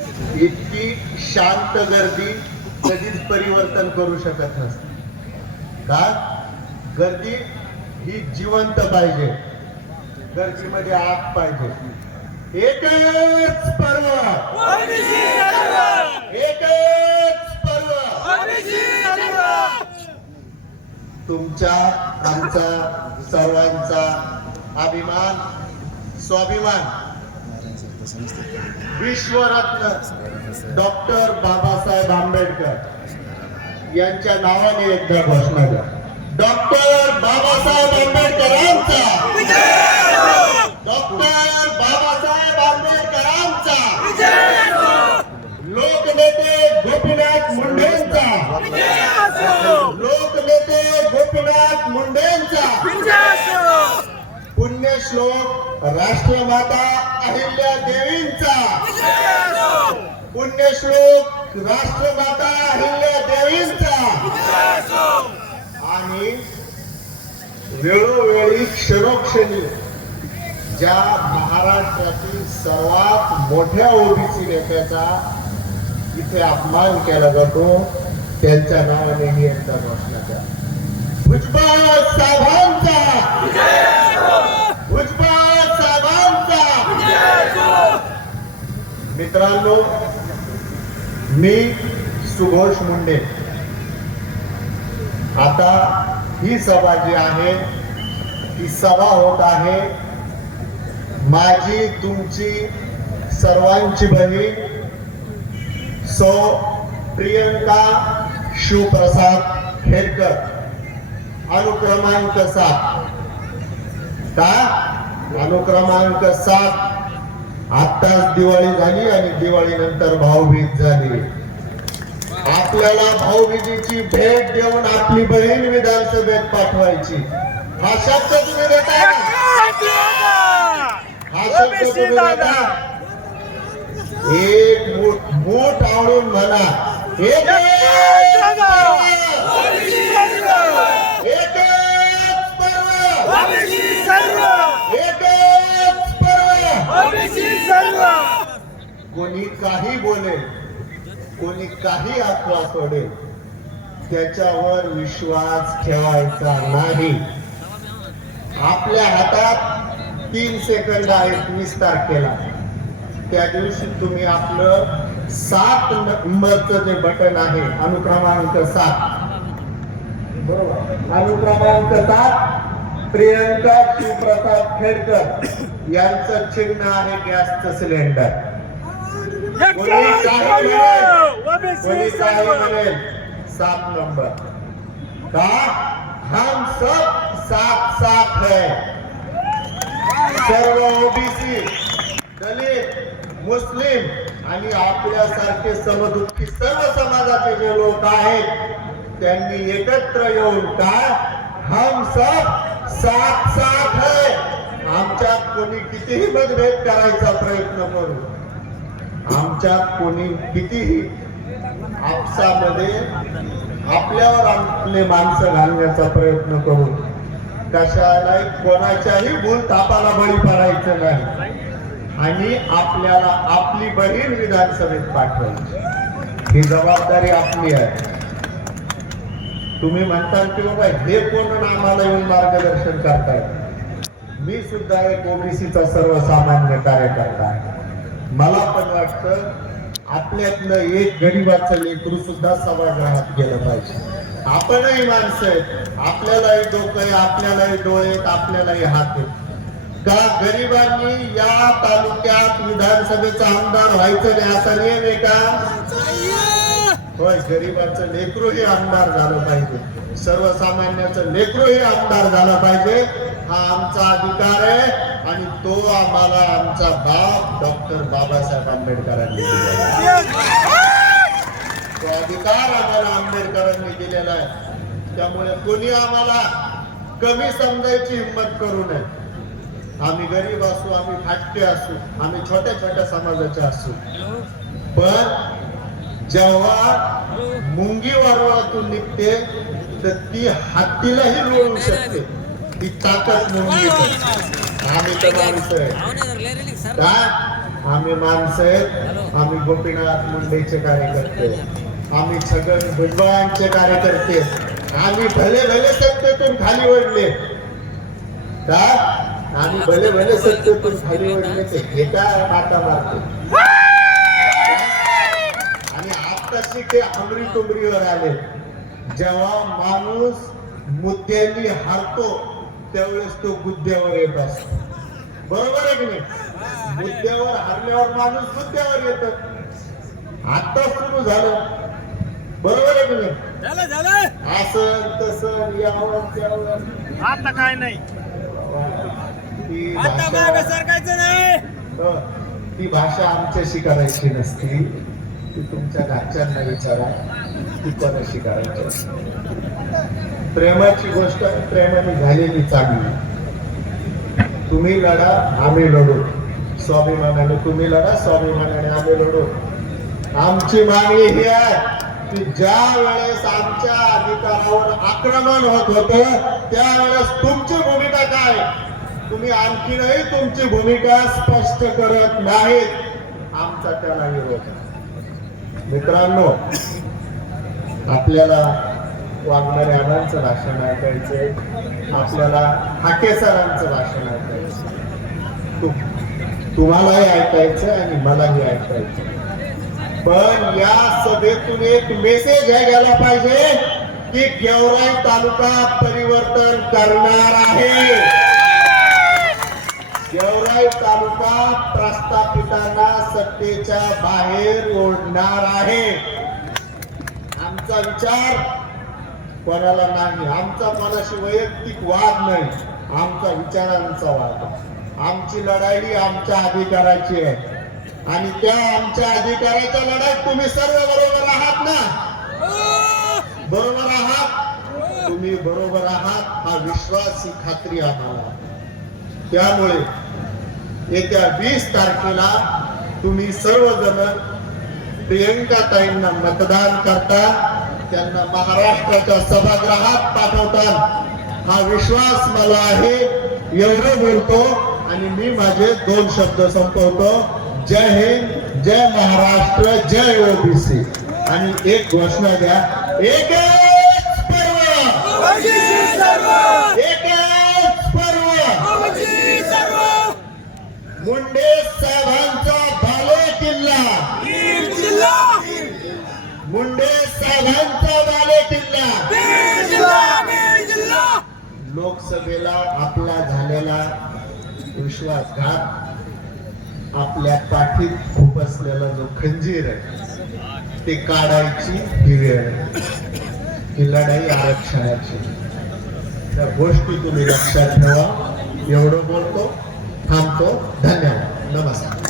इतकी शांत गर्दी कधीच परिवर्तन करू शकत नसते. का? गर्दी ही जिवंत पाहिजे. गर्दीमध्ये आग पाहिजे. एकच पर्व. एकच पर्व. तुमच्या आमचा सर्वांचा अभिमान स्वाभिमान. विश्वरत्न डॉक्टर बाबासाहेब आंबेडकर यांच्या नावाने एकदा घोषणा द्या डॉक्टर बाबासाहेब आंबेडकरांचा. डॉक्टर बाबासाहेब आंबेडकरांचा. लोकनेते गोपीनाथ मुंडेंचा. लोकनेते गोपीनाथ मुंडेंचा. पुण्य पुण्यश्लोक राष्ट्रमाता अहिल्या देवींचा. पुण्य पुण्यश्लोक राष्ट्रमाता अहिल्या देवींचा. आणि वेळोवेळी क्षरोक्षणी ज्या महाराष्ट्रातील सर्वात मोठ्या ओबीसी नेत्याचा इथे अपमान केला जातो त्यांच्या नावाने ही यंदा घोषणा करा भुजबळ साहेबांचा भुजबळ साहेबांचा मित्रांनो मी सुघोष मुंडे. आता ही सभा जी आहे ती सभा होत आहे माझी तुमची सर्वांची बहीण सौ प्रियंका शिवप्रसाद खेडकर अनुक्रमांक सात. का? अनुक्रमांक सात. आत्ताच दिवाळी झाली आणि दिवाळी नंतर भाऊबीज झाली. आपल्याला भाऊबीजीची भेट देऊन आपली बहीण विधानसभेत पाठवायची. हा शब्द तुम्ही देता हा शब्द तुम्ही देता? एक मूठ मूठ आवडून म्हणा. एक कोणी काही अफवा पडेल त्याच्यावर विश्वास ठेवायचा नाही. आपल्या हातात तीन सेकंद आहेत वीस तारखेला. त्या दिवशी तुम्ही आपलं सात नंबरचं जे बटन आहे अनुक्रमांक सात. बरोबर. अनुक्रमांक सात प्रियंका शिवप्रसाद खेडकर. यांचं चिन्ह आहे गॅसचं सिलेंडर कोणी काही म्हणेल कोणी काही म्हणेल सात नंबर का हम सब साथ साथ है. सर्व ओबीसी दलित मुस्लिम आणि आपल्यासारखे समदुःखी सर्व समाजाचे जे लोक आहेत त्यांनी एकत्र येऊन का हम सब साथ साथ है. आमच्यात कोणी कितीही मतभेद करायचा प्रयत्न करू. आमच्यात कोणी कितीही आपसामध्ये आपल्यावर आपले माणसं घालण्याचा प्रयत्न करू कशालाही कोणाच्याही भूल तापाला बळी पडायचं नाही. आणि आपल्याला आपली बहीण विधानसभेत पाठवायची. ही जबाबदारी आपली आहे. तुम्ही म्हणतात की बाबा हे कोण आम्हाला येऊन मार्गदर्शन करतायत? मी सुद्धा एक ओबीसीचा सर्वसामान्य कार्यकर्ता आहे. मला पण वाटतं आपल्यातलं एक गरीबाचं लेकरू सुद्धा सभागृहात गेलं पाहिजे. आपणही माणसं आहेत. आपल्यालाही डोकं आहे आपल्यालाही डोळे आहेत आपल्यालाही हात आहेत. का गरिबांनी या तालुक्यात विधानसभेचा आमदार व्हायचं नाही असा नियम आहे का? होय गरिबाचं लेकरूही आमदार झालं पाहिजे. सर्वसामान्याचं लेकरूही आमदार झालं पाहिजे. हा आमचा अधिकार आहे. आणि तो आम्हाला आमचा बाप डॉक्टर बाबासाहेब आंबेडकरांनी दिलेला तो अधिकार आम्हाला आंबेडकरांनी दिलेला आहे. त्यामुळे कोणी आम्हाला कमी समजायची हिंमत करू नये. आम्ही गरीब असू आम्ही फाटके असू आम्ही छोट्या छोट्या समाजाचे असू. पण जेव्हा मुंगी वारवातून निघते तर ती हत्तीलाही लोळू शकते. ती ताकद मुंगी आम्ही तर माणसं आहे का आम्ही माणसं आहेत. आम्ही गोपीनाथ मुंडेचे कार्यकर्ते आम्ही छगन भुजबळांचे कार्यकर्ते आम्ही भले भले सत्तेतून खाली ओढले का? आम्ही भले भले सत्तेतून खाली ओढले ते काय माता मारते. आणि आत्ताशी ते अमरी तुमरीवर आले. जेव्हा माणूस मुद्द्यांनी हारतो त्यावेळेस तो गुद्द्यावर येत असतो. बरोबर आहे की नाही? मुद्द्यावर हारल्यावर माणूस मुद्द्यावर येत. आता सुरू झालं. बरोबर आहे की नाही? असं तसं यावं त्यावं. आता काय नाही. ती आता भाषा- माग सरकायचं नाही. हो, ती भाषा आमच्याशी करायची नसती. ती तुमच्या घरच्यांना विचारा. ती कोणाशी करायची असते. प्रेमाची गोष्ट प्रेमाने झालेली चांगली. तुम्ही लढा आम्ही लढू. स्वाभिमानाने तुम्ही लढा स्वाभिमानाने आम्ही लढू. आमची मागणी ही आहे की ज्या वेळेस आमच्या अधिकारावर आक्रमण होत होत त्यावेळेस तुमची भूमिका काय? तुम्ही आणखीनही तुमची भूमिका स्पष्ट करत नाहीत. आमचा त्याला विरोध मित्रांनो आपल्याला वागणारे आबांचं भाषण ऐकायचंय आपल्याला हाके सरांचं भाषण ऐकायचं तुम्हालाही ऐकायचं आणि मलाही ऐकायचं पण या सभेतून एक मेसेज हे गेला पाहिजे की गेवराई तालुका परिवर्तन करणार आहे. गेवराई तालुका प्रस्थापितांना सत्तेच्या बाहेर ओढणार आहे. आमचा विचार कोणाला नाही. आमचा कोणाशी वैयक्तिक वाद नाही. आमचा विचारांचा वाद आमची लढाई ही आमच्या अधिकाराची आहे. आणि त्या आमच्या अधिकाराच्या लढाईत तुम्ही सर्व बरोबर आहात ना? बरोबर आहात? तुम्ही बरोबर आहात हा विश्वास ही खात्री आम्हाला. त्यामुळे येत्या वीस तारखेला तुम्ही सर्वजण प्रियंका ताईंना मतदान करता. त्यांना महाराष्ट्राच्या सभागृहात पाठवता हा विश्वास मला आहे एवढं बोलतो आणि मी माझे दोन शब्द संपवतो. जय हिंद जय महाराष्ट्र जय ओबीसी. आणि एक घोषणा द्या. एकच पर्व! एकच पर्व! मुंडे साहेबांचा बाले किल्ला! मुंडे साहेबांचा बाले किल्ला लोकसभेला आपला झालेला विश्वासघात आपल्या पाठीत खुपसलेला जो खंजीर आहे ते काढायची ही वेळ ही लढाई आरक्षणाची. त्या गोष्टी तुम्ही लक्षात ठेवा. एवढं बोलतो थांबतो. धन्यवाद. नमस्कार.